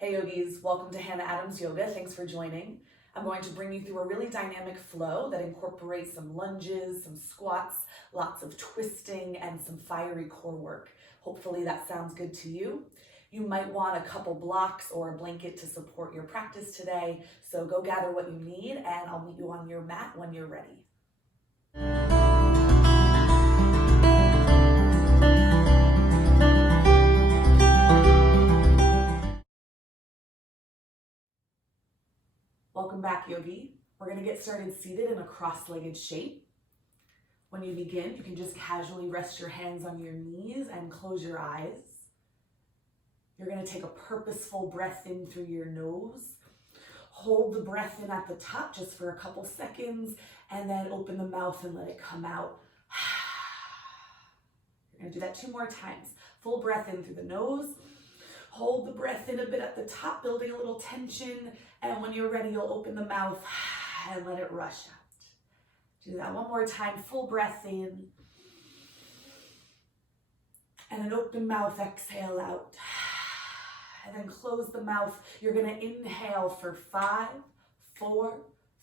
Hey yogis, welcome to Hannah Adams Yoga. Thanks for joining. I'm going to bring you through a really dynamic flow that incorporates some lunges, some squats, lots of twisting, and some fiery core work. Hopefully that sounds good to you. You might want a couple blocks or a blanket to support your practice today, so go gather what you need and I'll meet you on your mat when you're ready. Welcome back, yogi. We're going to get started seated in a cross-legged shape. When you begin, you can just casually rest your hands on your knees and close your eyes. You're going to take a purposeful breath in through your nose. Hold the breath in at the top just for a couple seconds, and then open the mouth and let it come out. You're going to do that 2 more times. Full breath in through the nose. Hold the breath in a bit at the top, building a little tension. And when you're ready, you'll open the mouth and let it rush out. Do that 1 more time. Full breath in. And an open mouth, exhale out. And then close the mouth. You're going to inhale for 5, 4,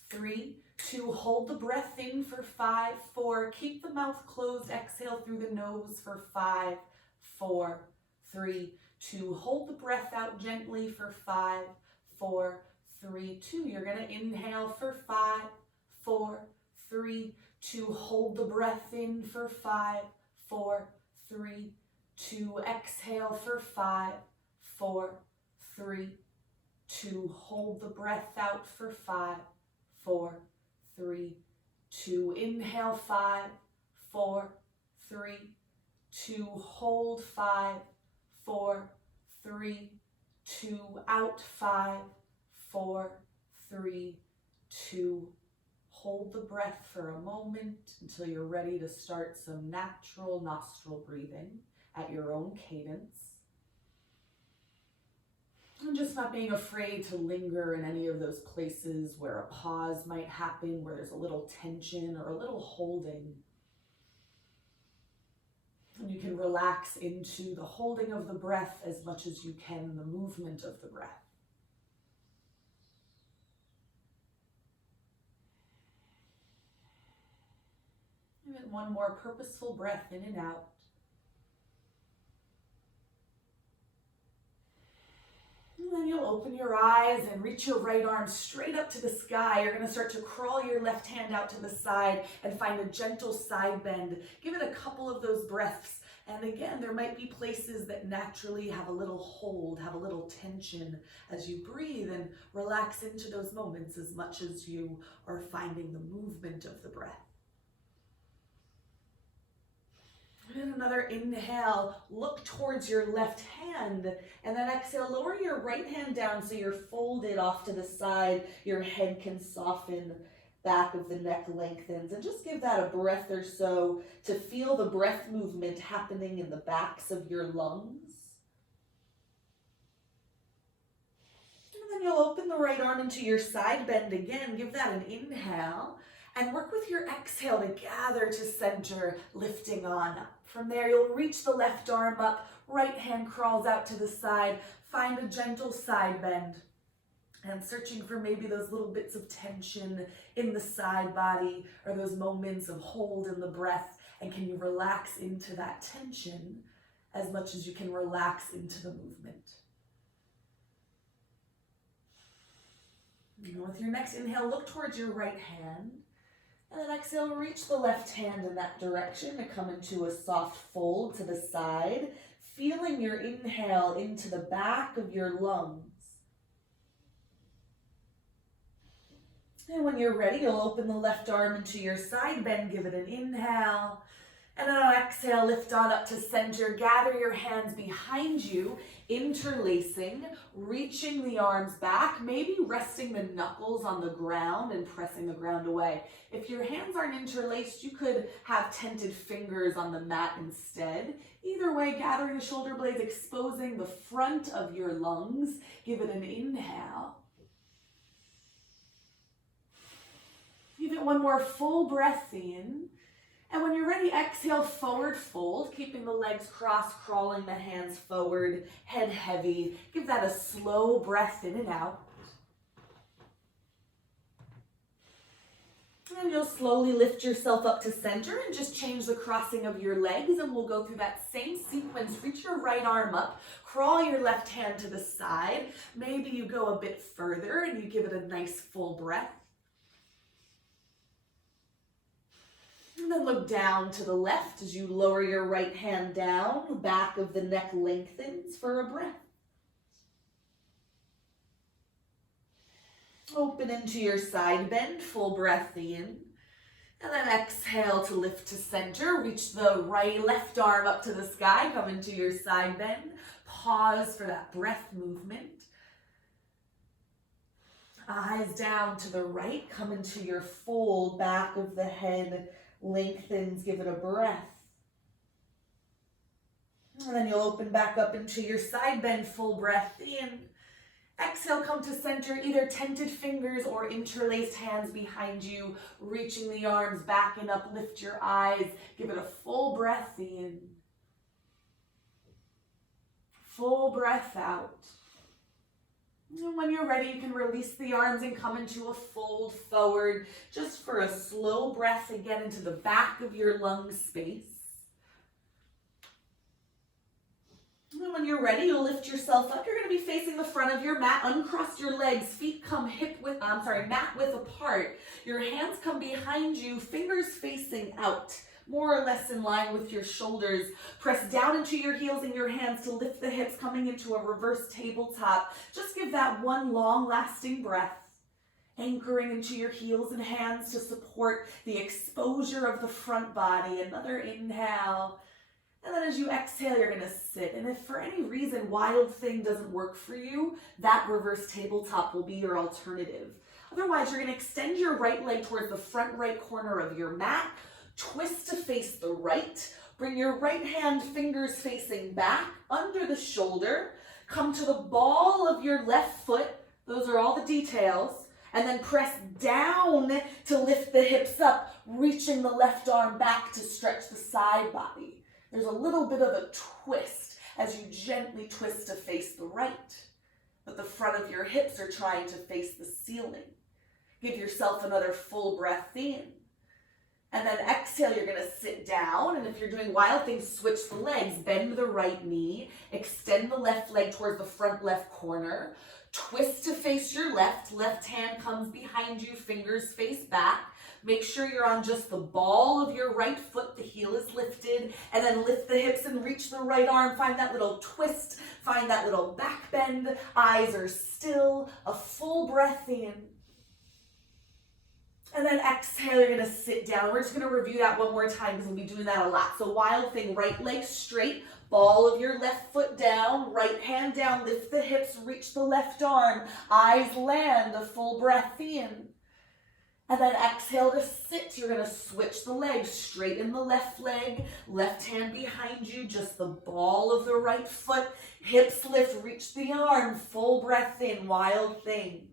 3, 2. Hold the breath in for 5, 4. Keep the mouth closed. Exhale through the nose for 5, 4, 3, 2. Hold the breath out gently for 5, 4, 3, 2. You're going to inhale for 5, 4, 3, 2. Hold the breath in for 5, 4, 3, 2. Exhale for 5, 4, 3, 2. Hold the breath out for 5, 4, 3, 2. Inhale 5, 4, 3, 2. Hold 5, 4, 3, 2. Out 5, 4, 3, 2. Hold the breath for a moment until you're ready to start some natural nostril breathing at your own cadence. And just not being afraid to linger in any of those places where a pause might happen, where there's a little tension or a little holding. And you can relax into the holding of the breath as much as you can, the movement of the breath. And then 1 more purposeful breath in and out. And then you'll open your eyes and reach your right arm straight up to the sky. You're going to start to crawl your left hand out to the side and find a gentle side bend. Give it a couple of those breaths. And again, there might be places that naturally have a little hold, have a little tension as you breathe, and relax into those moments as much as you are finding the movement of the breath. And another inhale, look towards your left hand, and then exhale, lower your right hand down so you're folded off to the side. Your head can soften, back of the neck lengthens, and just give that a breath or so to feel the breath movement happening in the backs of your lungs. And then you'll open the right arm into your side bend again. Give that an inhale. And work with your exhale to gather to center, lifting on up. From there, you'll reach the left arm up, right hand crawls out to the side, find a gentle side bend. And searching for maybe those little bits of tension in the side body or those moments of hold in the breath. And can you relax into that tension as much as you can relax into the movement? And with your next inhale, look towards your right hand. And then exhale, reach the left hand in that direction to come into a soft fold to the side, feeling your inhale into the back of your lungs. And when you're ready, you'll open the left arm into your side bend, give it an inhale. And then on exhale, lift on up to center, gather your hands behind you, interlacing, reaching the arms back, maybe resting the knuckles on the ground and pressing the ground away. If your hands aren't interlaced, you could have tented fingers on the mat instead. Either way, gathering the shoulder blades, exposing the front of your lungs. Give it an inhale. Give it 1 more full breath in. And when you're ready, exhale, forward fold, keeping the legs crossed, crawling the hands forward, head heavy. Give that a slow breath in and out. And you'll slowly lift yourself up to center and just change the crossing of your legs, and we'll go through that same sequence. Reach your right arm up, crawl your left hand to the side. Maybe you go a bit further and you give it a nice full breath. And then look down to the left as you lower your right hand down. The back of the neck lengthens for a breath. Open into your side bend, full breath in. And then exhale to lift to center. Reach the left arm up to the sky. Come into your side bend. Pause for that breath movement. Eyes down to the right. Come into your fold, back of the head lengthens, give it a breath. And then you'll open back up into your side bend, full breath in. Exhale, come to center, either tented fingers or interlaced hands behind you, reaching the arms back and up, lift your eyes, give it a full breath in. Full breath out. And when you're ready, you can release the arms and come into a fold forward, just for a slow breath again into the back of your lung space. And when you're ready, you'll lift yourself up. You're going to be facing the front of your mat. Uncross your legs, feet come mat width apart. Your hands come behind you, fingers facing out, more or less in line with your shoulders. Press down into your heels and your hands to lift the hips, coming into a reverse tabletop. Just give that one long lasting breath, anchoring into your heels and hands to support the exposure of the front body. Another inhale. And then as you exhale, you're gonna sit. And if for any reason Wild Thing doesn't work for you, that reverse tabletop will be your alternative. Otherwise, you're gonna extend your right leg towards the front right corner of your mat, twist to face the right, bring your right hand fingers facing back, under the shoulder, come to the ball of your left foot, those are all the details, and then press down to lift the hips up, reaching the left arm back to stretch the side body. There's a little bit of a twist as you gently twist to face the right, but the front of your hips are trying to face the ceiling. Give yourself another full breath in. And then exhale, you're gonna sit down, and if you're doing Wild Things, switch the legs, bend the right knee, extend the left leg towards the front left corner, twist to face your left hand comes behind you, fingers face back. Make sure you're on just the ball of your right foot, the heel is lifted, and then lift the hips and reach the right arm. Find that little twist, find that little back bend. Eyes are still, a full breath in. And then exhale, you're gonna sit down. We're just gonna review that one more time because we'll be doing that a lot. So Wild Thing, right leg straight, ball of your left foot down, right hand down, lift the hips, reach the left arm. Eyes land, a full breath in. And then exhale to sit. You're gonna switch the legs, straighten the left leg, left hand behind you, just the ball of the right foot, hips lift, reach the arm, full breath in, Wild Thing.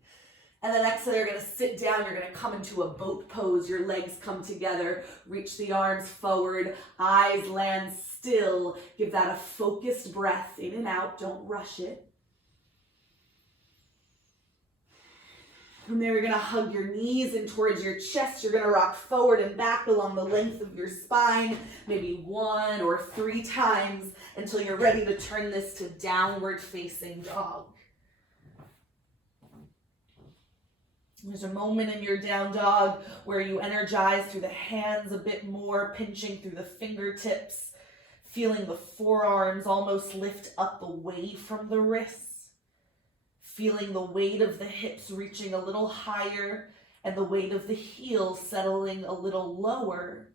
And then exhale, you're gonna sit down, you're gonna come into a boat pose, your legs come together, reach the arms forward, eyes land still, give that a focused breath in and out, don't rush it. From there, you're gonna hug your knees in towards your chest. You're gonna rock forward and back along the length of your spine, maybe 1 or 3 times until you're ready to turn this to downward facing dog. There's a moment in your down dog where you energize through the hands a bit more, pinching through the fingertips, feeling the forearms almost lift up away from the wrists. Feeling the weight of the hips reaching a little higher and the weight of the heels settling a little lower.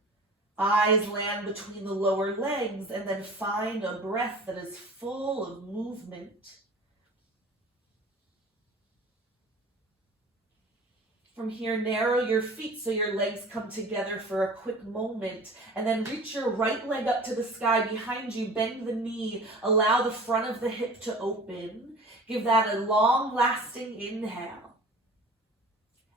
Eyes land between the lower legs and then find a breath that is full of movement. From here, narrow your feet so your legs come together for a quick moment, and then reach your right leg up to the sky behind you, bend the knee, allow the front of the hip to open. Give that a long-lasting inhale.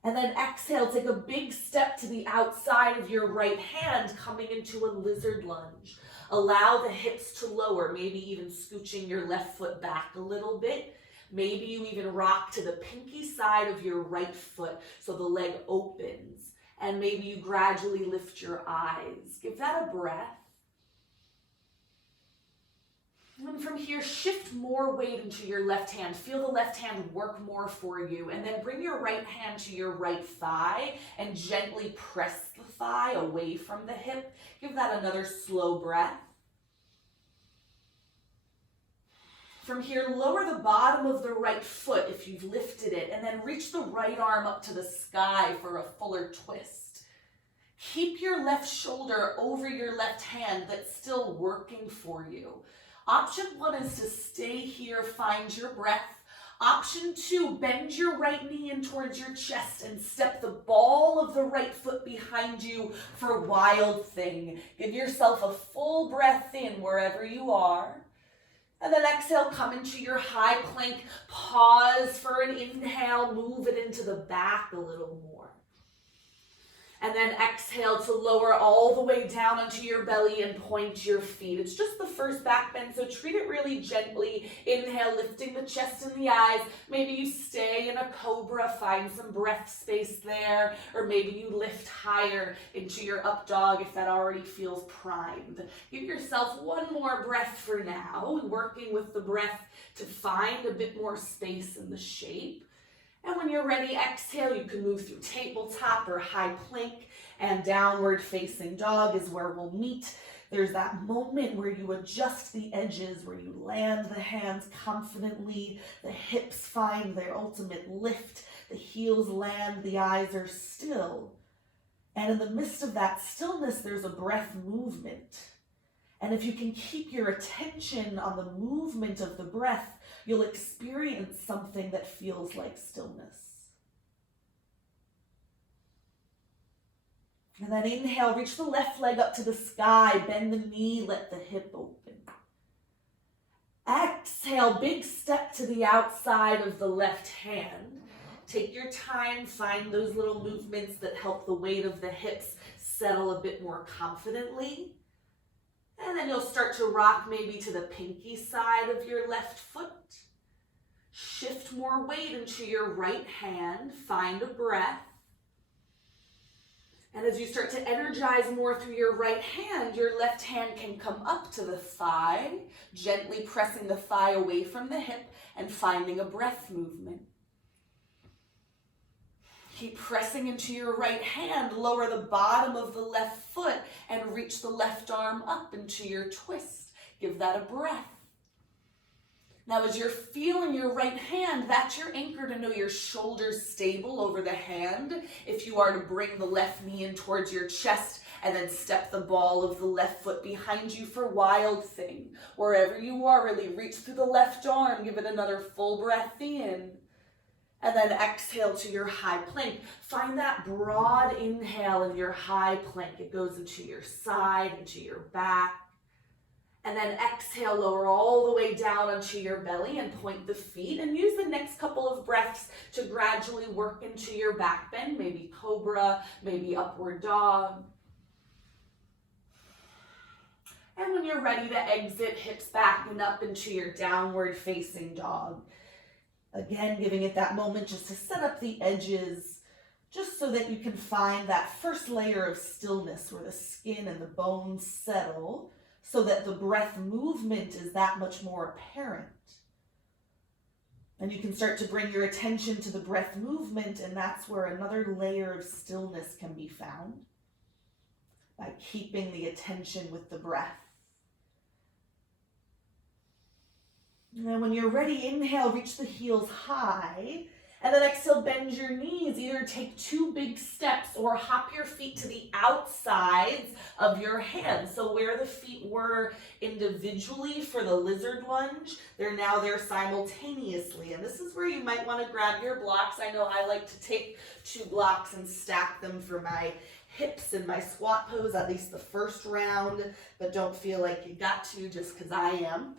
And then exhale, take a big step to the outside of your right hand, coming into a lizard lunge. Allow the hips to lower, maybe even scooching your left foot back a little bit. Maybe you even rock to the pinky side of your right foot so the leg opens. And maybe you gradually lift your eyes. Give that a breath. And from here, shift more weight into your left hand. Feel the left hand work more for you. And then bring your right hand to your right thigh and gently press the thigh away from the hip. Give that another slow breath. From here, lower the bottom of the right foot if you've lifted it, and then reach the right arm up to the sky for a fuller twist. Keep your left shoulder over your left hand that's still working for you. Option 1 is to stay here, find your breath. Option 2, bend your right knee in towards your chest and step the ball of the right foot behind you for Wild Thing. Give yourself a full breath in wherever you are. And then exhale, come into your high plank. Pause for an inhale, move it into the back a little more. And then exhale to lower all the way down onto your belly and point your feet. It's just the first back bend, so treat it really gently. Inhale, lifting the chest and the eyes. Maybe you stay in a cobra, find some breath space there. Or maybe you lift higher into your up dog if that already feels primed. Give yourself one more breath for now, working with the breath to find a bit more space in the shape. And when you're ready, exhale, you can move through tabletop or high plank, and downward facing dog is where we'll meet. There's that moment where you adjust the edges, where you land the hands confidently, the hips find their ultimate lift, the heels land, the eyes are still. And in the midst of that stillness, there's a breath movement. And if you can keep your attention on the movement of the breath, you'll experience something that feels like stillness. And then inhale, reach the left leg up to the sky, bend the knee, let the hip open. Exhale, big step to the outside of the left hand. Take your time, find those little movements that help the weight of the hips settle a bit more confidently. And then you'll start to rock maybe to the pinky side of your left foot. Shift more weight into your right hand. Find a breath. And as you start to energize more through your right hand, your left hand can come up to the thigh, gently pressing the thigh away from the hip and finding a breath movement. Keep pressing into your right hand, lower the bottom of the left foot and reach the left arm up into your twist. Give that a breath. Now as you're feeling your right hand, that's your anchor to know your shoulders stable over the hand. If you are to bring the left knee in towards your chest and then step the ball of the left foot behind you for Wild Thing. Wherever you are, really reach through the left arm, give it another full breath in. And then exhale to your high plank. Find that broad inhale in your high plank. It goes into your side, into your back. And then exhale, lower all the way down onto your belly and point the feet. And use the next couple of breaths to gradually work into your back bend. Maybe cobra, maybe upward dog. And when you're ready to exit, hips back and up into your downward facing dog. Again, giving it that moment just to set up the edges, just so that you can find that first layer of stillness where the skin and the bones settle, so that the breath movement is that much more apparent. And you can start to bring your attention to the breath movement, and that's where another layer of stillness can be found, by keeping the attention with the breath. And then when you're ready, inhale, reach the heels high, and then exhale, bend your knees. Either take 2 big steps or hop your feet to the outsides of your hands. So where the feet were individually for the lizard lunge, they're now there simultaneously. And this is where you might want to grab your blocks. I know I like to take 2 blocks and stack them for my hips in my squat pose, at least the first round, but don't feel like you got to just because I am.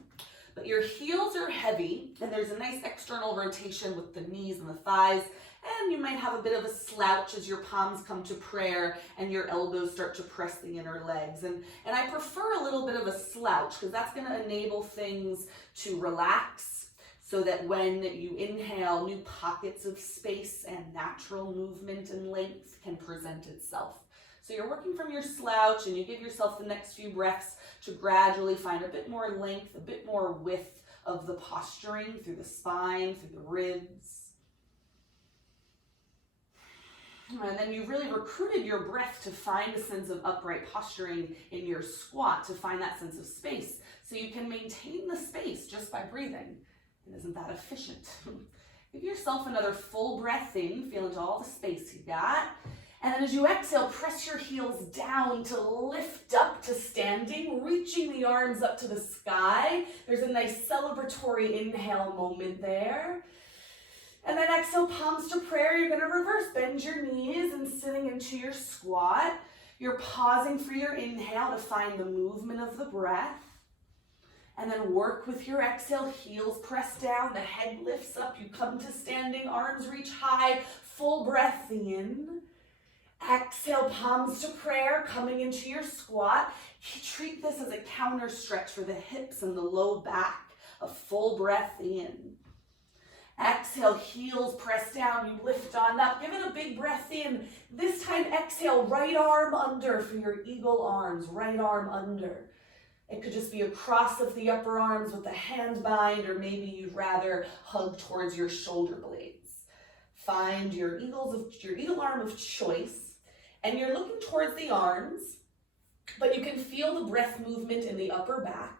but your heels are heavy, and there's a nice external rotation with the knees and the thighs, and you might have a bit of a slouch as your palms come to prayer and your elbows start to press the inner legs. And I prefer a little bit of a slouch because that's going to enable things to relax so that when you inhale, new pockets of space and natural movement and length can present itself. So you're working from your slouch and you give yourself the next few breaths to gradually find a bit more length, a bit more width of the posturing through the spine, through the ribs. And then you really recruited your breath to find a sense of upright posturing in your squat, to find that sense of space. So you can maintain the space just by breathing. And isn't that efficient? Give yourself another full breath in, feel into all the space you got. And then as you exhale, press your heels down to lift up to standing, reaching the arms up to the sky. There's a nice celebratory inhale moment there. And then exhale, palms to prayer. You're going to reverse, bend your knees and sitting into your squat. You're pausing for your inhale to find the movement of the breath. And then work with your exhale, heels press down, the head lifts up, you come to standing, arms reach high, full breath in. Exhale, palms to prayer, coming into your squat. Treat this as a counter stretch for the hips and the low back. A full breath in. Exhale, heels press down, you lift on up. Give it a big breath in. This time, exhale, right arm under for your eagle arms, right arm under. It could just be a cross of the upper arms with a hand bind, or maybe you'd rather hug towards your shoulder blades. Find your eagle arm of choice, and you're looking towards the arms, but you can feel the breath movement in the upper back.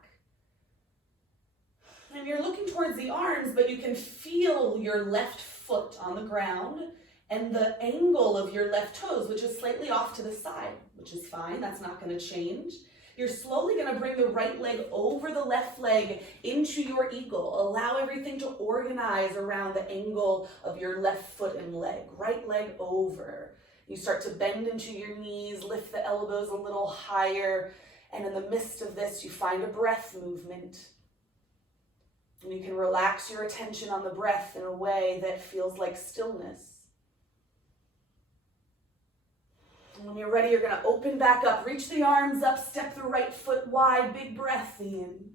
And you're looking towards the arms, but you can feel your left foot on the ground and the angle of your left toes, which is slightly off to the side, which is fine. That's not going to change. You're slowly going to bring the right leg over the left leg into your eagle. Allow everything to organize around the angle of your left foot and leg. Right leg over. You start to bend into your knees, lift the elbows a little higher, and in the midst of this, you find a breath movement. And you can relax your attention on the breath in a way that feels like stillness. And when you're ready, you're going to open back up, reach the arms up, step the right foot wide, big breath in.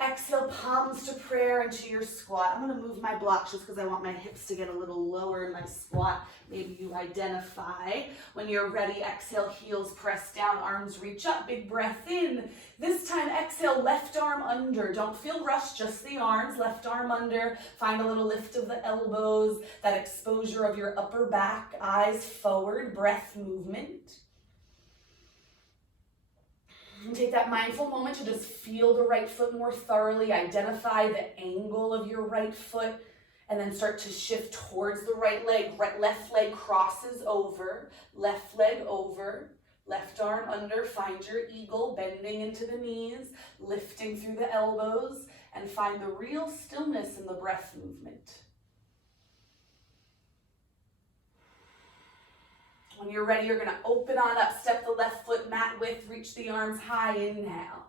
Exhale, palms to prayer into your squat. I'm going to move my blocks just because I want my hips to get a little lower in my squat. Maybe you identify. When you're ready, exhale, heels press down, arms reach up, big breath in. This time, exhale, left arm under. Don't feel rushed, just the arms, left arm under. Find a little lift of the elbows, that exposure of your upper back, eyes forward, breath movement. And take that mindful moment to just feel the right foot more thoroughly, identify the angle of your right foot, and then start to shift towards the right leg. Left leg crosses over, left leg over, left arm under. Find your eagle, bending into the knees, lifting through the elbows, and find the real stillness in the breath movement. When you're ready, you're going to open on up, step the left foot mat width, reach the arms high, inhale.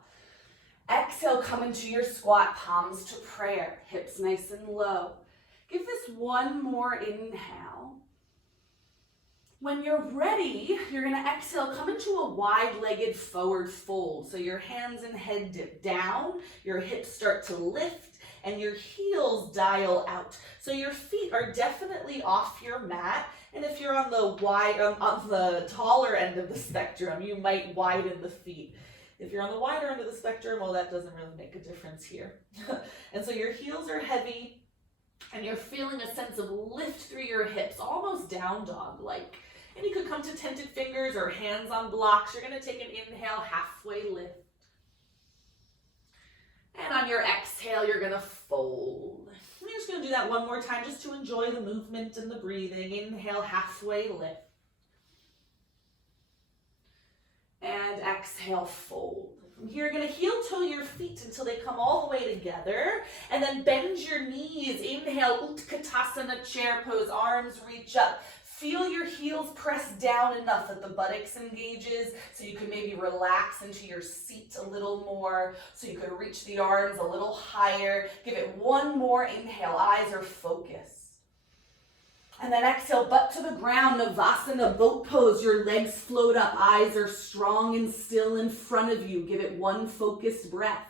Exhale, come into your squat, palms to prayer, hips nice and low. Give this one more inhale. When you're ready, you're going to exhale, come into a wide-legged forward fold. So your hands and head dip down, your hips start to lift, and your heels dial out. So your feet are definitely off your mat. And if you're on the taller end of the spectrum, you might widen the feet. If you're on the wider end of the spectrum, well, that doesn't really make a difference here. And so your heels are heavy, and you're feeling a sense of lift through your hips, almost down dog-like. And you could come to tented fingers or hands on blocks. You're going to take an inhale, halfway lift. And on your exhale, you're going to fold. We're just going to do that one more time just to enjoy the movement and the breathing. Inhale, halfway lift. And exhale, fold. From here, you're going to heel toe your feet until they come all the way together. And then bend your knees. Inhale, Utkatasana, chair pose, arms reach up. Feel your heels press down enough that the buttocks engages, so you can maybe relax into your seat a little more, so you can reach the arms a little higher. Give it one more inhale, eyes are focused. And then exhale, butt to the ground, Navasana, boat pose. Your legs float up, eyes are strong and still in front of you. Give it one focused breath.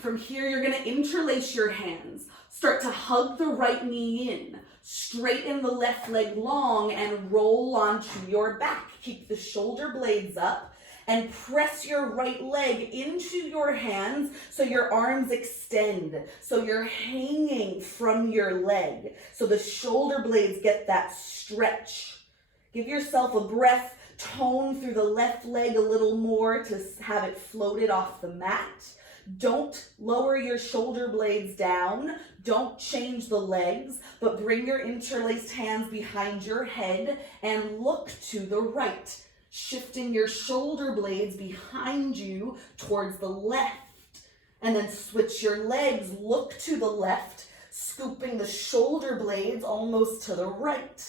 From here, you're gonna interlace your hands. Start to hug the right knee in. Straighten the left leg long and roll onto your back. Keep the shoulder blades up and press your right leg into your hands so your arms extend. So you're hanging from your leg. So the shoulder blades get that stretch. Give yourself a breath. Tone through the left leg a little more to have it floated off the mat. Don't lower your shoulder blades down. Don't change the legs, but bring your interlaced hands behind your head and look to the right, shifting your shoulder blades behind you towards the left. And then switch your legs, look to the left, scooping the shoulder blades almost to the right.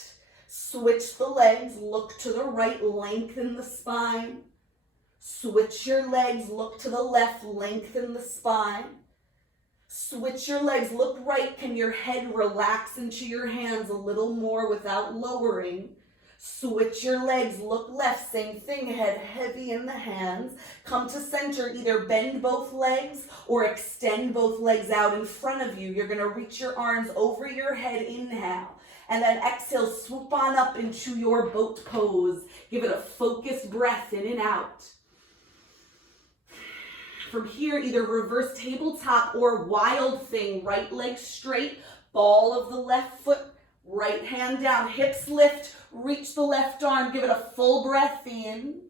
Switch the legs, look to the right, lengthen the spine. Switch your legs, look to the left, lengthen the spine. Switch your legs, look right. Can your head relax into your hands a little more without lowering? Switch your legs, look left, same thing, head heavy in the hands. Come to center, either bend both legs or extend both legs out in front of you. You're gonna reach your arms over your head, inhale. And then exhale, swoop on up into your boat pose. Give it a focused breath in and out. From here, either reverse tabletop or wild thing. Right leg straight, ball of the left foot, right hand down, hips lift, reach the left arm, give it a full breath in.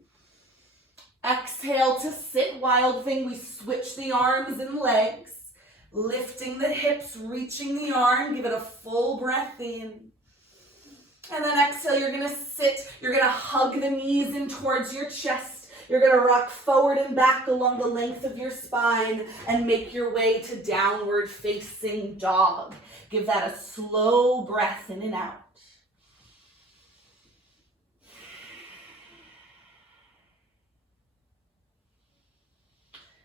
Exhale to sit, wild thing. We switch the arms and legs, lifting the hips, reaching the arm, give it a full breath in. And then exhale, you're gonna sit, you're gonna hug the knees in towards your chest. You're gonna rock forward and back along the length of your spine and make your way to downward facing dog. Give that a slow breath in and out.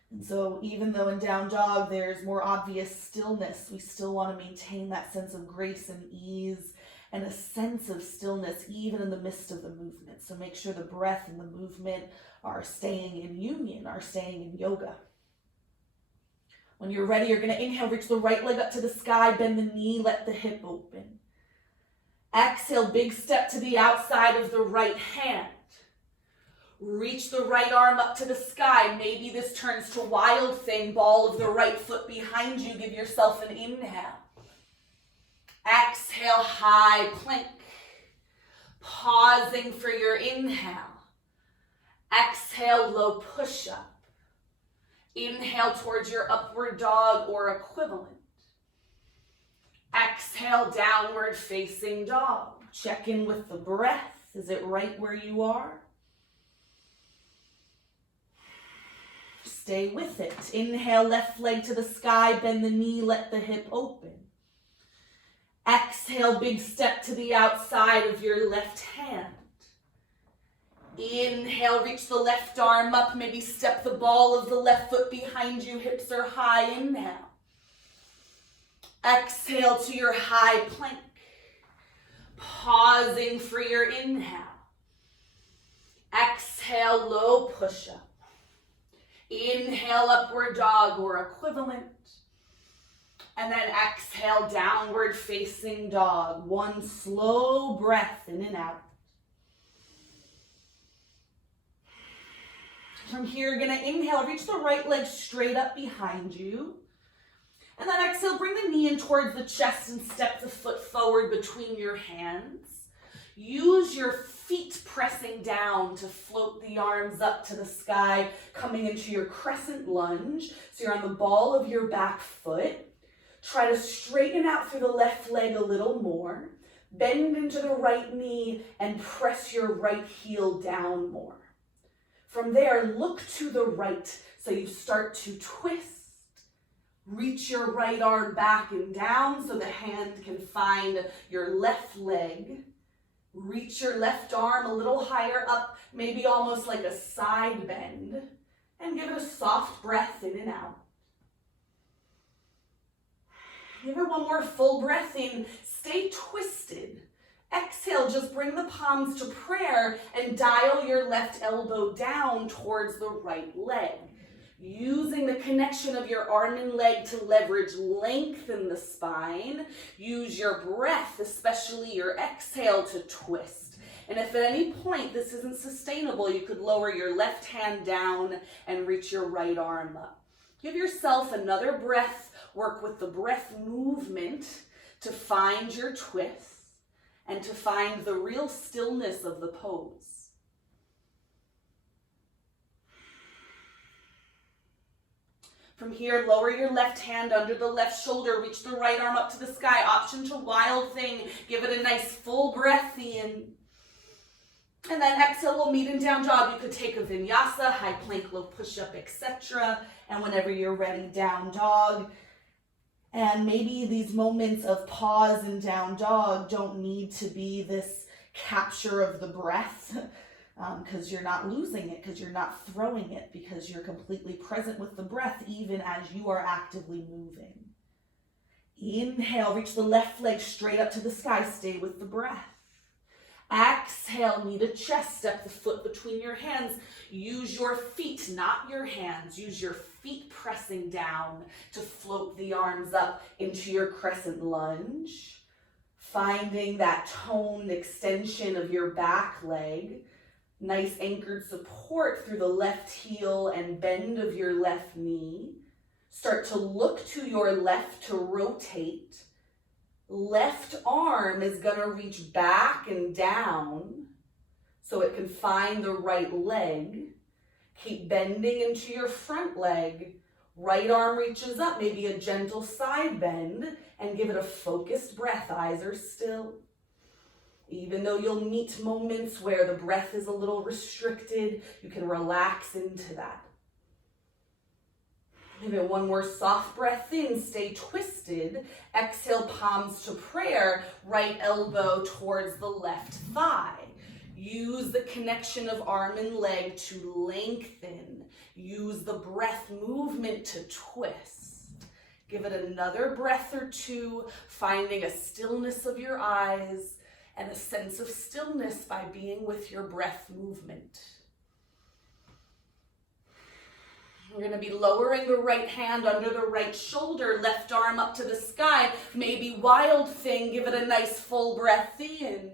And so even though in down dog there's more obvious stillness, we still want to maintain that sense of grace and ease and a sense of stillness even in the midst of the movement. So make sure the breath and the movement are staying in union, are staying in yoga. When you're ready, you're going to inhale, reach the right leg up to the sky, bend the knee, let the hip open. Exhale, big step to the outside of the right hand. Reach the right arm up to the sky. Maybe this turns to wild thing, ball of the right foot behind you. Give yourself an inhale. Exhale, high plank. Pausing for your inhale. Exhale, low push-up. Inhale towards your upward dog or equivalent. Exhale, downward facing dog. Check in with the breath. Is it right where you are? Stay with it. Inhale, left leg to the sky, bend the knee, let the hip open. Exhale, big step to the outside of your left hand. Inhale, reach the left arm up, maybe step the ball of the left foot behind you, hips are high, inhale. Exhale to your high plank. Pausing for your inhale. Exhale, low push-up. Inhale, upward dog or equivalent. And then exhale, downward facing dog. One slow breath in and out. From here, you're gonna inhale, reach the right leg straight up behind you. And then exhale, bring the knee in towards the chest and step the foot forward between your hands. Use your feet pressing down to float the arms up to the sky, coming into your crescent lunge. So you're on the ball of your back foot. Try to straighten out through the left leg a little more. Bend into the right knee and press your right heel down more. From there, look to the right. So you start to twist, Reach your right arm back and down so the hand can find your left leg. Reach your left arm a little higher up, maybe almost like a side bend, and give it a soft breath in and out. Give it one more full breath in. Stay twisted. Exhale, just bring the palms to prayer and dial your left elbow down towards the right leg. Using the connection of your arm and leg to leverage length in the spine. Use your breath, especially your exhale, to twist. And if at any point this isn't sustainable, you could lower your left hand down and reach your right arm up. Give yourself another breath. Work with the breath movement to find your twist and to find the real stillness of the pose. From here, lower your left hand under the left shoulder, reach the right arm up to the sky, option to wild thing, give it a nice full breath in. And then exhale, we'll meet in down dog. You could take a vinyasa, high plank, low push-up, etc. And whenever you're ready, down dog. And maybe these moments of pause and down dog don't need to be this capture of the breath, because you're not losing it, because you're not throwing it, because you're completely present with the breath even as you are actively moving. Inhale, reach the left leg straight up to the sky, stay with the breath. Exhale, knee to chest, step the foot between your hands. Use your feet, not your hands. Use your feet pressing down to float the arms up into your crescent lunge. Finding that toned extension of your back leg. Nice anchored support through the left heel and bend of your left knee. Start to look to your left to rotate. Left arm is going to reach back and down so it can find the right leg. Keep bending into your front leg. Right arm reaches up, maybe a gentle side bend, and give it a focused breath. Eyes are still. Even though you'll meet moments where the breath is a little restricted, you can relax into that. Give it one more soft breath in, stay twisted. Exhale, palms to prayer, right elbow towards the left thigh. Use the connection of arm and leg to lengthen. Use the breath movement to twist. Give it another breath or two, finding a stillness of your eyes and a sense of stillness by being with your breath movement. You're going to be lowering the right hand under the right shoulder, left arm up to the sky, maybe wild thing, give it a nice full breath in.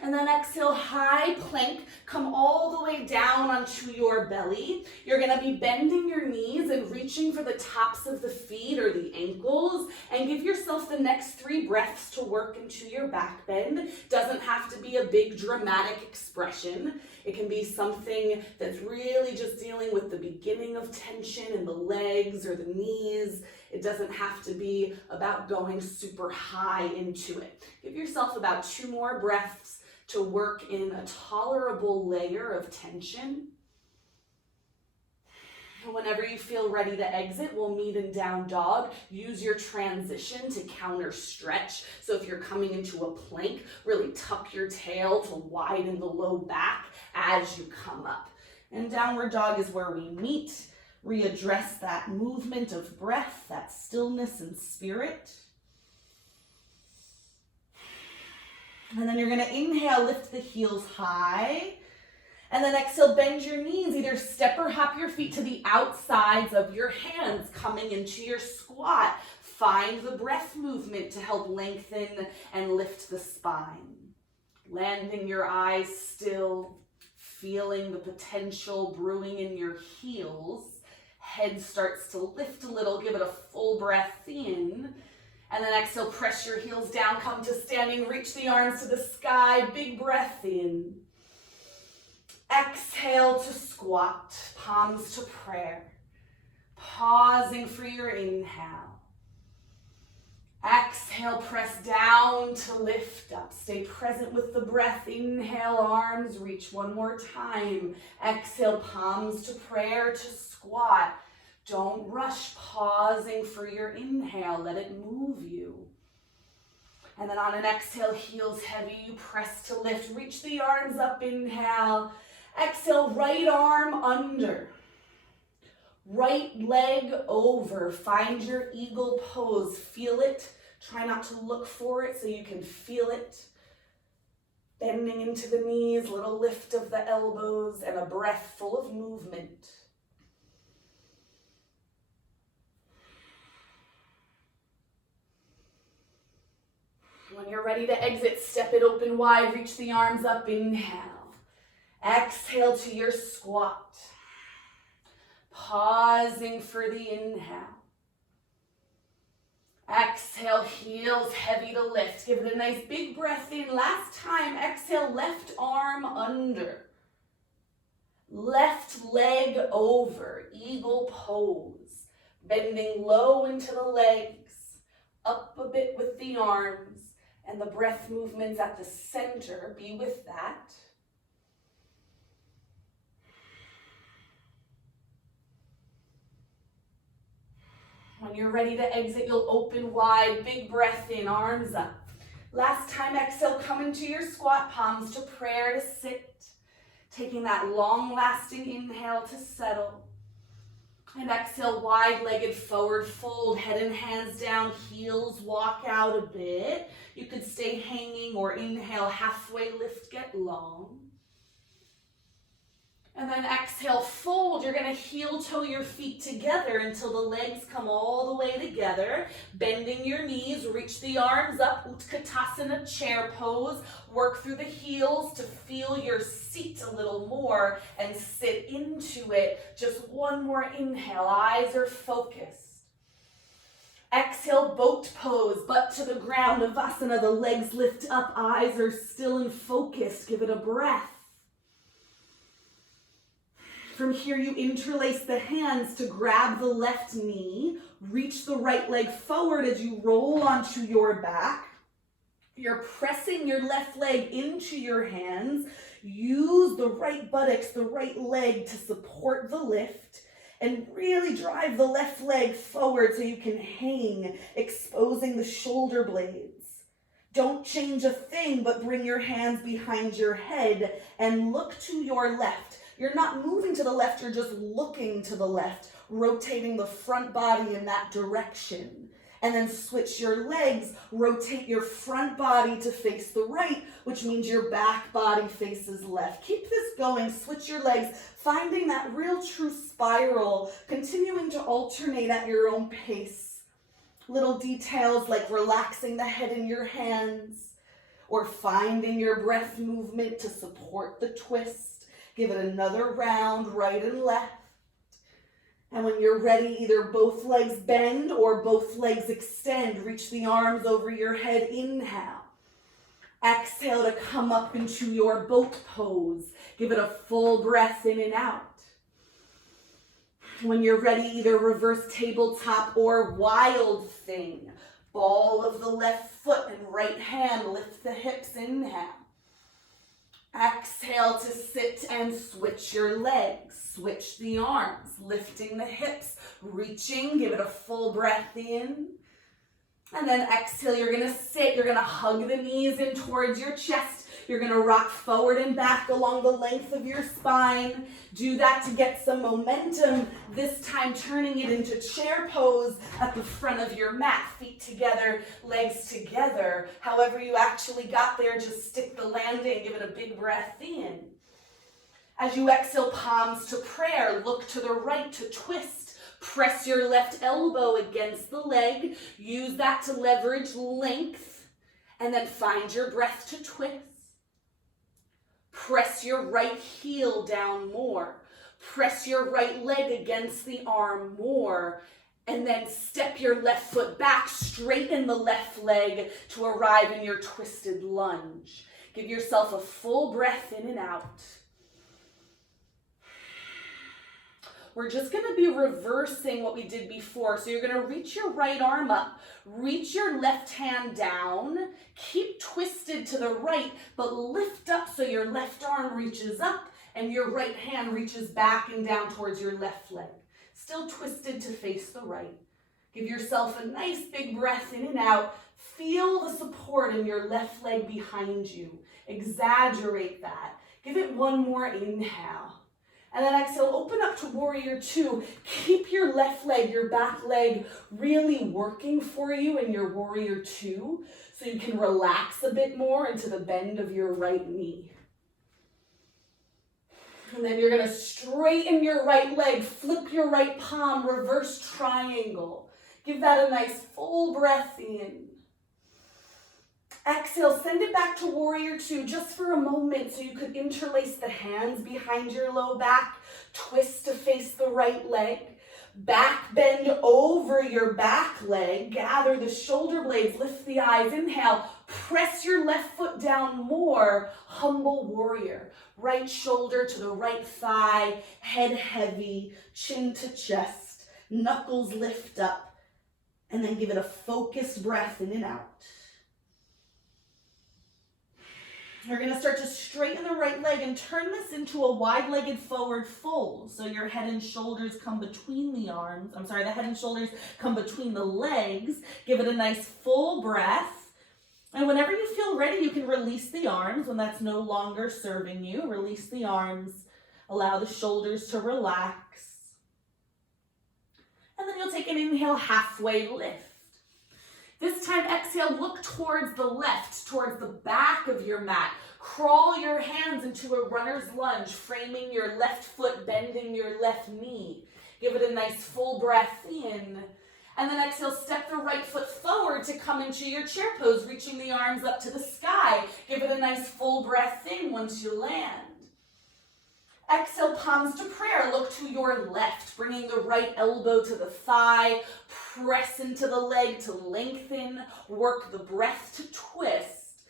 And then exhale, high plank, come all the way down onto your belly. You're going to be bending your knees and reaching for the tops of the feet or the ankles, and give yourself the next 3 breaths to work into your back bend. Doesn't have to be a big dramatic expression. It can be something that's really just dealing with the beginning of tension in the legs or the knees. It doesn't have to be about going super high into it. Give yourself about 2 more breaths to work in a tolerable layer of tension. And whenever you feel ready to exit, we'll meet in down dog. Use your transition to counter stretch. So if you're coming into a plank, really tuck your tail to widen the low back as you come up. And downward dog is where we meet. Readdress that movement of breath, that stillness and spirit. And then you're going to inhale, lift the heels high. And then exhale, bend your knees. Either step or hop your feet to the outsides of your hands, coming into your squat. Find the breath movement to help lengthen and lift the spine. Landing your eyes still, feeling the potential brewing in your heels. Head starts to lift a little. Give it a full breath in. And then exhale, press your heels down, come to standing, reach the arms to the sky, big breath in. Exhale to squat, palms to prayer. Pausing for your inhale. Exhale, press down to lift up. Stay present with the breath. Inhale, arms reach one more time. Exhale, palms to prayer to squat. Don't rush, pausing for your inhale. Let it move you. And then on an exhale, heels heavy, you press to lift. Reach the arms up, inhale. Exhale, right arm under. Right leg over. Find your eagle pose. Feel it. Try not to look for it so you can feel it. Bending into the knees, little lift of the elbows, and a breath full of movement. When you're ready to exit, step it open wide, reach the arms up, inhale. Exhale to your squat. Pausing for the inhale. Exhale, heels heavy to lift. Give it a nice big breath in. Last time, exhale, left arm under. Left leg over, eagle pose. Bending low into the legs, up a bit with the arms, and the breath movements at the center. Be with that. When you're ready to exit, you'll open wide, big breath in, arms up. Last time, exhale, come into your squat, palms to prayer to sit. Taking that long-lasting inhale to settle. And exhale, wide-legged forward fold, head and hands down, heels walk out a bit. You could stay hanging or inhale, halfway lift, get long. And then exhale, fold. You're going to heel toe your feet together until the legs come all the way together. Bending your knees, reach the arms up, Utkatasana, chair pose. Work through the heels to feel your seat a little more and sit into it. Just one more inhale, eyes are focused. Exhale, boat pose, butt to the ground, Navasana, the legs lift up, eyes are still and focused. Give it a breath. From here, you interlace the hands to grab the left knee, reach the right leg forward as you roll onto your back. You're pressing your left leg into your hands. Use the right buttocks, the right leg to support the lift, and really drive the left leg forward so you can hang, exposing the shoulder blades. Don't change a thing, but bring your hands behind your head and look to your left. You're not moving to the left, you're just looking to the left, rotating the front body in that direction. And then switch your legs, rotate your front body to face the right, which means your back body faces left. Keep this going, switch your legs, finding that real true spiral, continuing to alternate at your own pace. Little details like relaxing the head in your hands, or finding your breath movement to support the twist. Give it another round, right and left. And when you're ready, either both legs bend or both legs extend. Reach the arms over your head, inhale. Exhale to come up into your boat pose. Give it a full breath in and out. When you're ready, either reverse tabletop or wild thing. Ball of the left foot and right hand, lift the hips, inhale. Exhale to sit and switch your legs. Switch the arms, lifting the hips, reaching, give it a full breath in. And then exhale, you're gonna sit, you're gonna hug the knees in towards your chest. You're gonna rock forward and back along the length of your spine. Do that to get some momentum, this time turning it into chair pose at the front of your mat. Feet together, legs together. However you actually got there, just stick the landing, give it a big breath in. As you exhale, palms to prayer, look to the right to twist. Press your left elbow against the leg. Use that to leverage length. And then find your breath to twist. Press your right heel down more. Press your right leg against the arm more. And then step your left foot back, straighten the left leg to arrive in your twisted lunge. Give yourself a full breath in and out. We're just going to be reversing what we did before. So you're going to reach your right arm up, reach your left hand down, keep twisted to the right, but lift up so your left arm reaches up and your right hand reaches back and down towards your left leg. still twisted to face the right. Give yourself a nice big breath in and out. Feel the support in your left leg behind you. Exaggerate that. Give it one more inhale. And then exhale, open up to warrior two. Keep your left leg, your back leg really working for you in your warrior two so you can relax a bit more into the bend of your right knee. And then you're going to straighten your right leg, flip your right palm, reverse triangle. Give that a nice full breath in. Exhale, send it back to warrior two just for a moment so you could interlace the hands behind your low back, twist to face the right leg, back bend over your back leg, gather the shoulder blades, lift the eyes, inhale, press your left foot down more, humble warrior. Right shoulder to the right thigh, head heavy, chin to chest, knuckles lift up, and then give it a focused breath in and out. You're going to start to straighten the right leg and turn this into a wide-legged forward fold. So your head and shoulders come between the arms. The head and shoulders come between the legs. Give it a nice full breath. And whenever you feel ready, you can release the arms when that's no longer serving you. Release the arms. Allow the shoulders to relax. And then you'll take an inhale, halfway lift. This time, exhale, look towards the left, towards the back of your mat. Crawl your hands into a runner's lunge, framing your left foot, bending your left knee. Give it a nice full breath in. And then exhale, step the right foot forward to come into your chair pose, reaching the arms up to the sky. Give it a nice full breath in once you land. Exhale, palms to prayer. Look to your left, bringing the right elbow to the thigh. Press into the leg to lengthen. Work the breath to twist.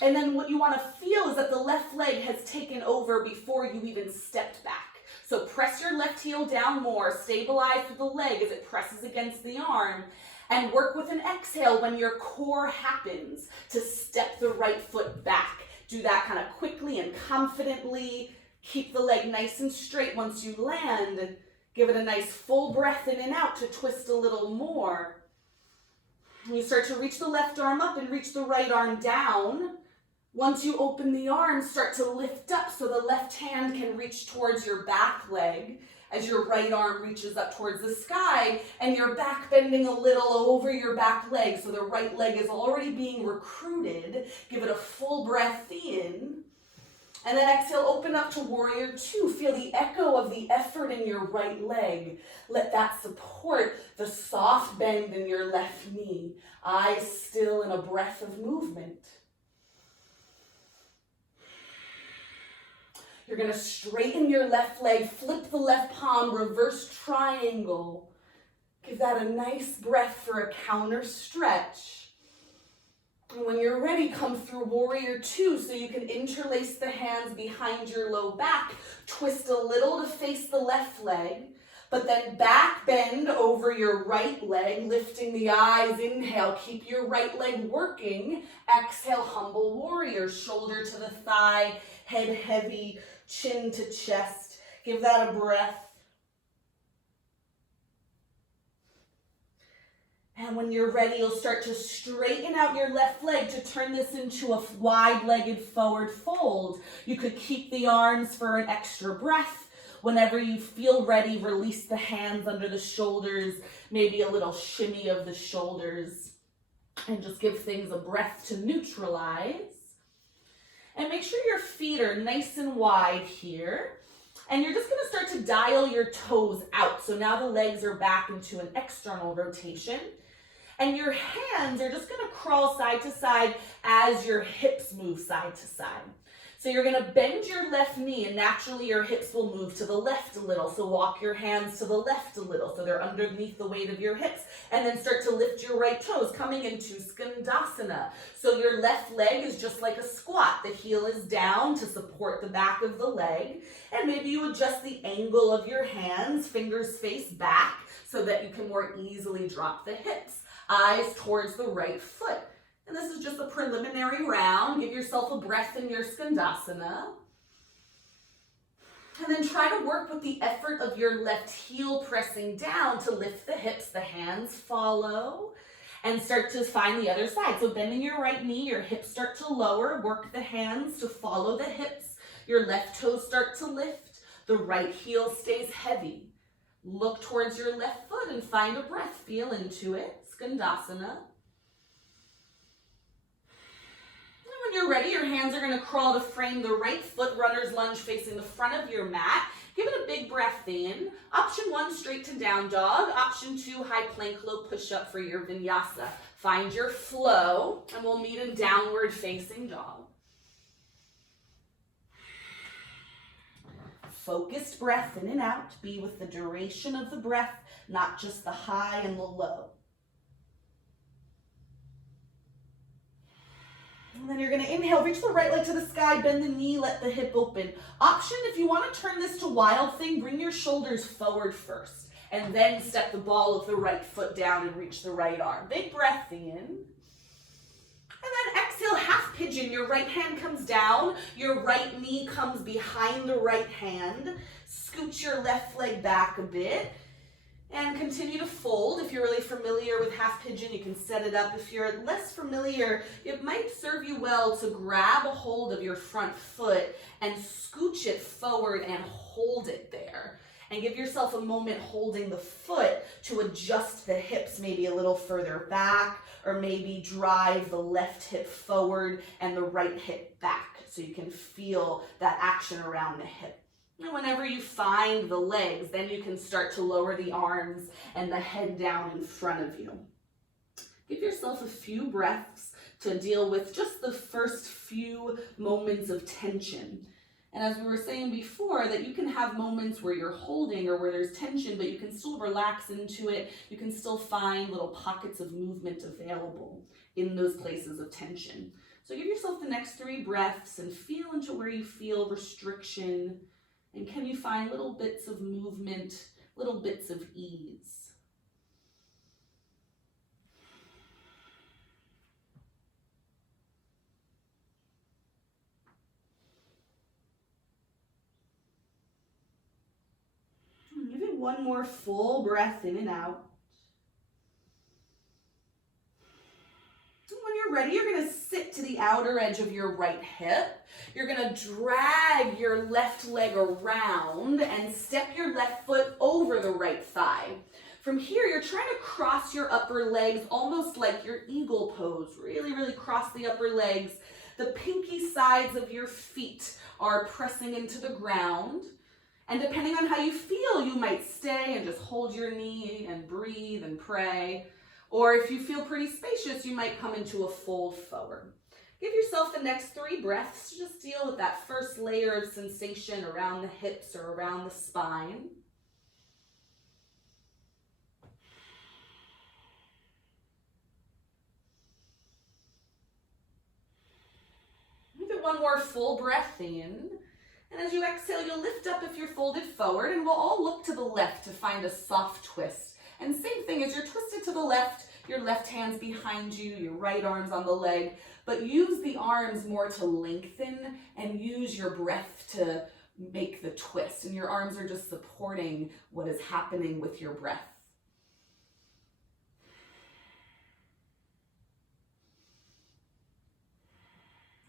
And then what you want to feel is that the left leg has taken over before you even stepped back. So press your left heel down more. Stabilize with the leg as it presses against the arm. And work with an exhale when your core happens to step the right foot back. Do that kind of quickly and confidently. Keep the leg nice and straight once you land. Give it a nice full breath in and out to twist a little more. You start to reach the left arm up and reach the right arm down. Once you open the arms, start to lift up so the left hand can reach towards your back leg as your right arm reaches up towards the sky and you're back bending a little over your back leg so the right leg is already being recruited. Give it a full breath in. And then exhale, open up to warrior two. Feel the echo of the effort in your right leg. Let that support the soft bend in your left knee. Eyes still in a breath of movement. You're going to straighten your left leg, flip the left palm, reverse triangle. Give that a nice breath for a counter stretch. And when you're ready, come through warrior two so you can interlace the hands behind your low back. Twist a little to face the left leg, but then back bend over your right leg, lifting the eyes. Inhale, keep your right leg working. Exhale, humble warrior, shoulder to the thigh, head heavy, chin to chest. Give that a breath. And when you're ready, you'll start to straighten out your left leg to turn this into a wide-legged forward fold. You could keep the arms for an extra breath. Whenever you feel ready, release the hands under the shoulders, maybe a little shimmy of the shoulders, and just give things a breath to neutralize. And make sure your feet are nice and wide here. And you're just going to start to dial your toes out. So now the legs are back into an external rotation. And your hands are just going to crawl side to side as your hips move side to side. So you're going to bend your left knee and naturally your hips will move to the left a little. So walk your hands to the left a little so they're underneath the weight of your hips. And then start to lift your right toes coming into Skandasana. So your left leg is just like a squat. The heel is down to support the back of the leg. And maybe you adjust the angle of your hands, fingers face back so that you can more easily drop the hips. Eyes towards the right foot. And this is just a preliminary round. Give yourself a breath in your Skandasana. And then try to work with the effort of your left heel pressing down to lift the hips. The hands follow. And start to find the other side. So bending your right knee, your hips start to lower. Work the hands to follow the hips. Your left toes start to lift. The right heel stays heavy. Look towards your left foot and find a breath. Feel into it. Skandasana. When you're ready, your hands are going to crawl to frame the right foot, runner's lunge facing the front of your mat. Give it a big breath in. Option 1, straight to down dog. Option 2, high plank, low push-up for your vinyasa. Find your flow, and we'll meet in downward facing dog. Focused breath in and out. Be with the duration of the breath, not just the high and the low. And then you're going to inhale, reach the right leg to the sky, bend the knee, let the hip open. Option, if you want to turn this to wild thing, bring your shoulders forward first, and then step the ball of the right foot down and reach the right arm. Big breath in. And then exhale, half pigeon. Your right hand comes down, your right knee comes behind the right hand. Scoot your left leg back a bit. And continue to fold. If you're really familiar with half pigeon, you can set it up. If you're less familiar, it might serve you well to grab a hold of your front foot and scooch it forward and hold it there. And give yourself a moment holding the foot to adjust the hips maybe a little further back, or maybe drive the left hip forward and the right hip back so you can feel that action around the hip. And whenever you find the legs, then you can start to lower the arms and the head down in front of you. Give yourself a few breaths to deal with just the first few moments of tension. And as we were saying before, that you can have moments where you're holding or where there's tension, but you can still relax into it. You can still find little pockets of movement available in those places of tension. So give yourself the next 3 breaths and feel into where you feel restriction. And can you find little bits of movement, little bits of ease? Give it one more full breath in and out. When you're ready, you're going to sit to the outer edge of your right hip. You're going to drag your left leg around and step your left foot over the right thigh. From here, you're trying to cross your upper legs almost like your eagle pose. Really, really cross the upper legs. The pinky sides of your feet are pressing into the ground. And depending on how you feel, you might stay and just hold your knee and breathe and pray. Or if you feel pretty spacious, you might come into a fold forward. Give yourself the next 3 breaths to just deal with that first layer of sensation around the hips or around the spine. Give it one more full breath in. And as you exhale, you'll lift up if you're folded forward, and we'll all look to the left to find a soft twist. And same thing, as you're twisted to the left, your left hand's behind you, your right arm's on the leg, but use the arms more to lengthen and use your breath to make the twist. And your arms are just supporting what is happening with your breath.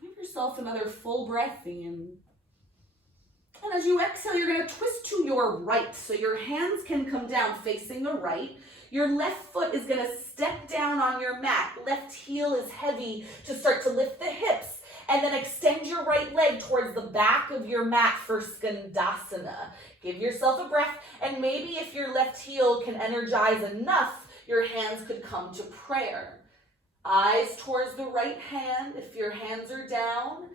Give yourself another full breath in. And as you exhale, you're going to twist to your right. So your hands can come down facing the right. Your left foot is going to step down on your mat. Left heel is heavy to start to lift the hips. And then extend your right leg towards the back of your mat for Skandasana. Give yourself a breath. And maybe if your left heel can energize enough, your hands could come to prayer. Eyes towards the right hand if your hands are down.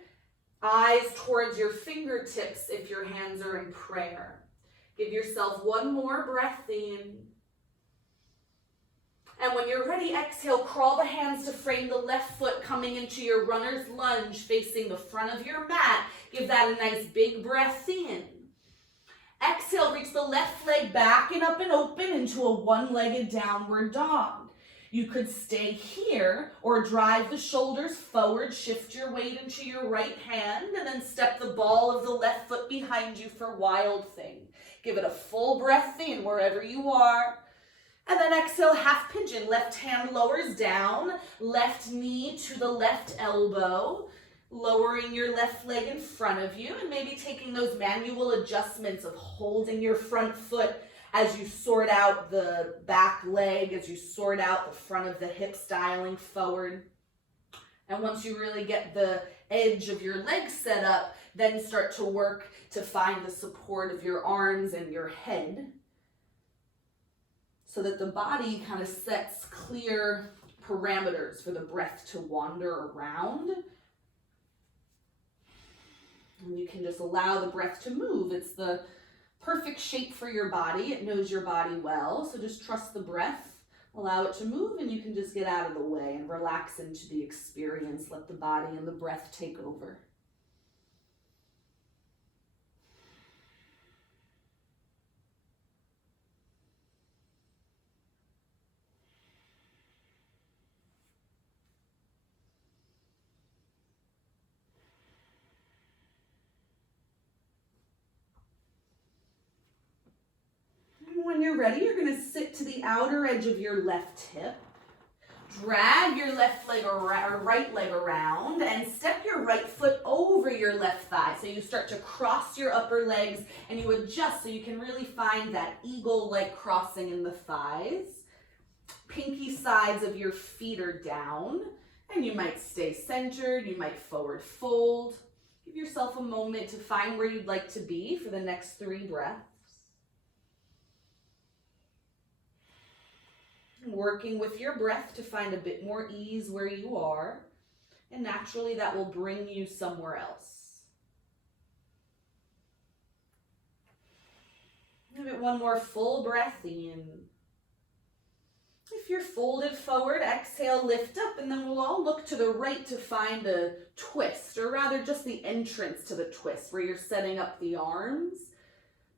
Eyes towards your fingertips if your hands are in prayer. Give yourself one more breath in. And when you're ready, exhale, crawl the hands to frame the left foot coming into your runner's lunge facing the front of your mat. Give that a nice big breath in. Exhale, reach the left leg back and up and open into a one-legged downward dog. You could stay here or drive the shoulders forward, shift your weight into your right hand, and then step the ball of the left foot behind you for Wild Thing. Give it a full breath in wherever you are. And then exhale, half pigeon. Left hand lowers down, left knee to the left elbow, lowering your left leg in front of you, and maybe taking those manual adjustments of holding your front foot as you sort out the back leg, as you sort out the front of the hips dialing forward. And once you really get the edge of your leg set up, then start to work to find the support of your arms and your head so that the body kind of sets clear parameters for the breath to wander around. And you can just allow the breath to move. It's the perfect shape for your body. It knows your body well. So just trust the breath, allow it to move, and you can just get out of the way and relax into the experience. Let the body and the breath take over. When you're ready, you're going to sit to the outer edge of your left hip. Drag your left leg or right leg around and step your right foot over your left thigh. So you start to cross your upper legs and you adjust so you can really find that eagle-like crossing in the thighs. Pinky sides of your feet are down and you might stay centered. You might forward fold. Give yourself a moment to find where you'd like to be for the next 3 breaths. Working with your breath to find a bit more ease where you are, and naturally that will bring you somewhere else. Give it one more full breath in. If you're folded forward, exhale, lift up, and then we'll all look to the right to find a twist, or rather just the entrance to the twist where you're setting up the arms.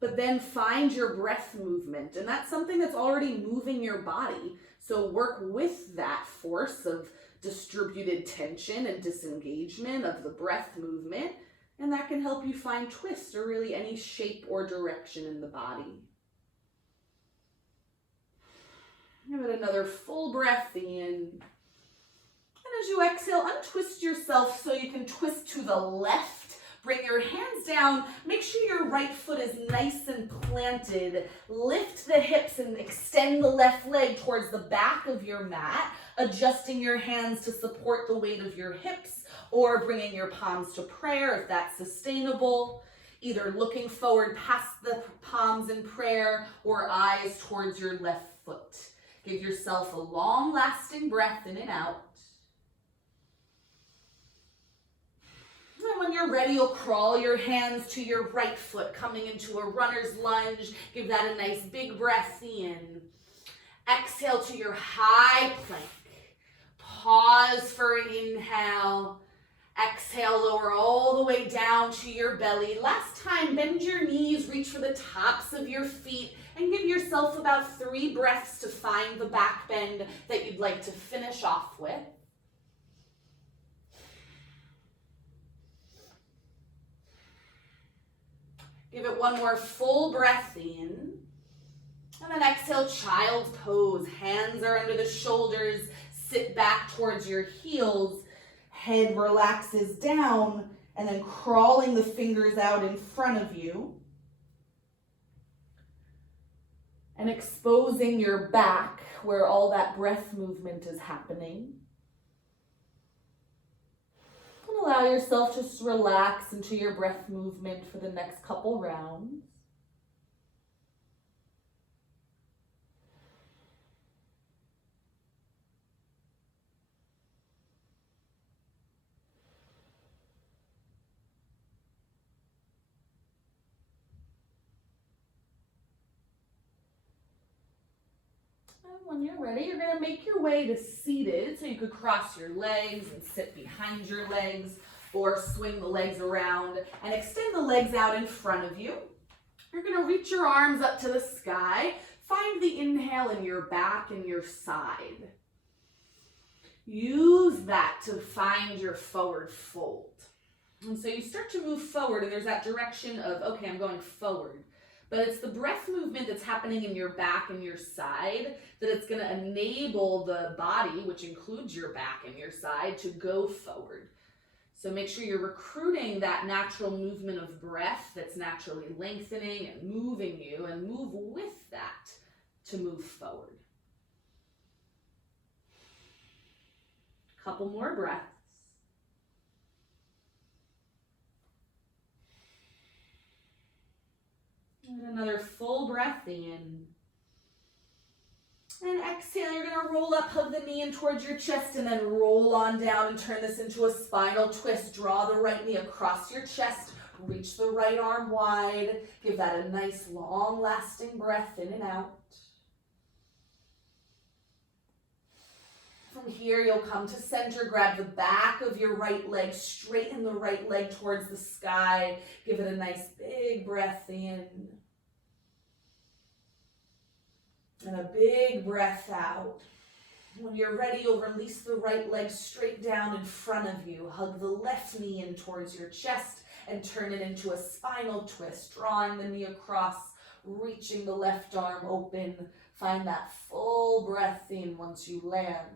But then find your breath movement, and that's something that's already moving your body. So work with that force of distributed tension and disengagement of the breath movement, and that can help you find twist or really any shape or direction in the body. Give it another full breath in. And as you exhale, untwist yourself so you can twist to the left. Bring your hands down, make sure your right foot is nice and planted. Lift the hips and extend the left leg towards the back of your mat, adjusting your hands to support the weight of your hips or bringing your palms to prayer if that's sustainable. Either looking forward past the palms in prayer or eyes towards your left foot. Give yourself a long-lasting breath in and out. And when you're ready, you'll crawl your hands to your right foot, coming into a runner's lunge. Give that a nice big breath in. Exhale to your high plank. Pause for an inhale. Exhale, lower all the way down to your belly. Last time, bend your knees, reach for the tops of your feet, and give yourself about 3 breaths to find the back bend that you'd like to finish off with. Give it one more full breath in. And then exhale, child's pose. Hands are under the shoulders. Sit back towards your heels. Head relaxes down. And then crawling the fingers out in front of you. And exposing your back where all that breath movement is happening. Allow yourself to just relax into your breath movement for the next couple rounds. When you're ready, you're going to make your way to seated, so you could cross your legs and sit behind your legs or swing the legs around and extend the legs out in front of you. You're going to reach your arms up to the sky. Find the inhale in your back and your side. Use that to find your forward fold. And so you start to move forward, and there's that direction of, okay, I'm going forward. But it's the breath movement that's happening in your back and your side that it's going to enable the body, which includes your back and your side, to go forward. So make sure you're recruiting that natural movement of breath that's naturally lengthening and moving you, and move with that to move forward. Couple more breaths. And another full breath in. And exhale, you're going to roll up, hug the knee in towards your chest, and then roll on down and turn this into a spinal twist. Draw the right knee across your chest. Reach the right arm wide. Give that a nice, long-lasting breath in and out. From here, you'll come to center. Grab the back of your right leg. Straighten the right leg towards the sky. Give it a nice, big breath in. And a big breath out. When you're ready, you'll release the right leg straight down in front of you. Hug the left knee in towards your chest and turn it into a spinal twist, drawing the knee across, reaching the left arm open. Find that full breath in once you land.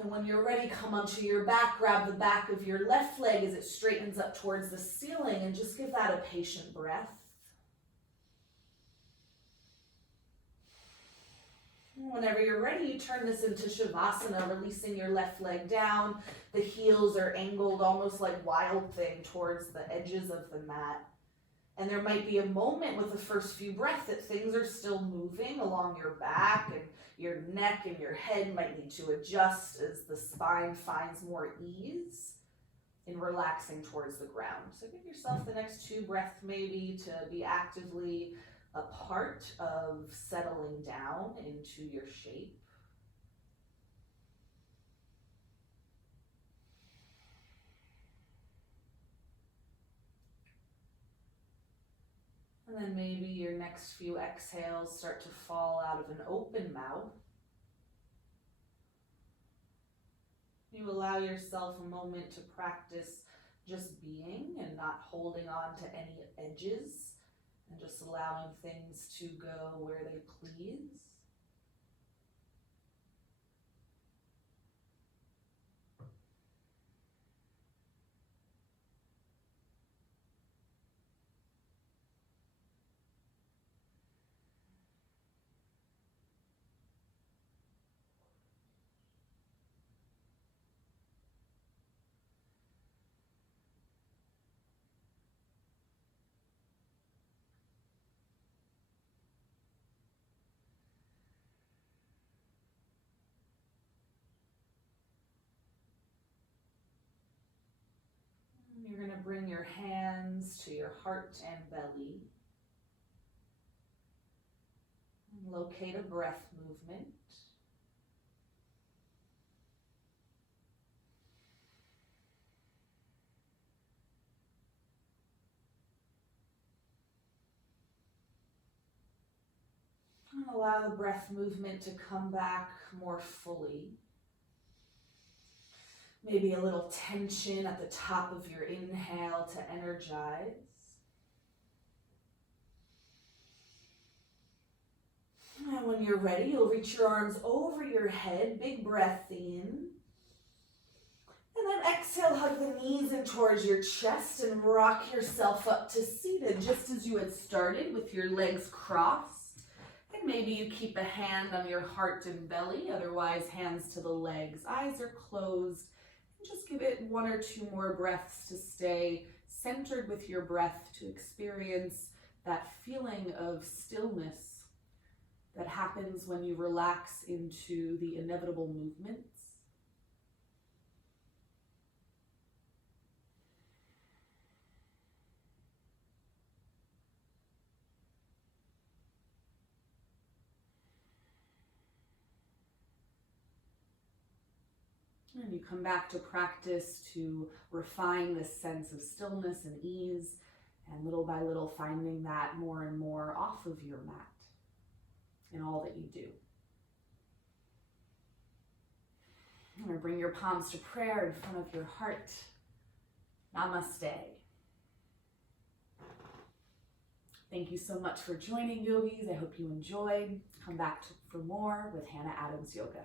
And when you're ready, come onto your back, grab the back of your left leg as it straightens up towards the ceiling, and just give that a patient breath. Whenever you're ready, you turn this into Shavasana, releasing your left leg down. The heels are angled almost like Wild Thing towards the edges of the mat. And there might be a moment with the first few breaths that things are still moving along your back, and your neck and your head might need to adjust as the spine finds more ease in relaxing towards the ground. So give yourself the next 2 breaths maybe to be actively a part of settling down into your shape. And then maybe your next few exhales start to fall out of an open mouth. You allow yourself a moment to practice just being and not holding on to any edges, and just allowing things to go where they please. You're going to bring your hands to your heart and belly. Locate a breath movement. And allow the breath movement to come back more fully. Maybe a little tension at the top of your inhale to energize. And when you're ready, you'll reach your arms over your head, big breath in. And then exhale, hug the knees in towards your chest and rock yourself up to seated, just as you had started with your legs crossed. And maybe you keep a hand on your heart and belly, otherwise hands to the legs, eyes are closed. Just give it 1 or 2 more breaths to stay centered with your breath, to experience that feeling of stillness that happens when you relax into the inevitable movements. And you come back to practice to refine this sense of stillness and ease, and little by little finding that more and more off of your mat in all that you do. or bring your palms to prayer in front of your heart. Namaste. Thank you so much for joining, yogis. I hope you enjoyed. Come back for more with Hannah Adams Yoga.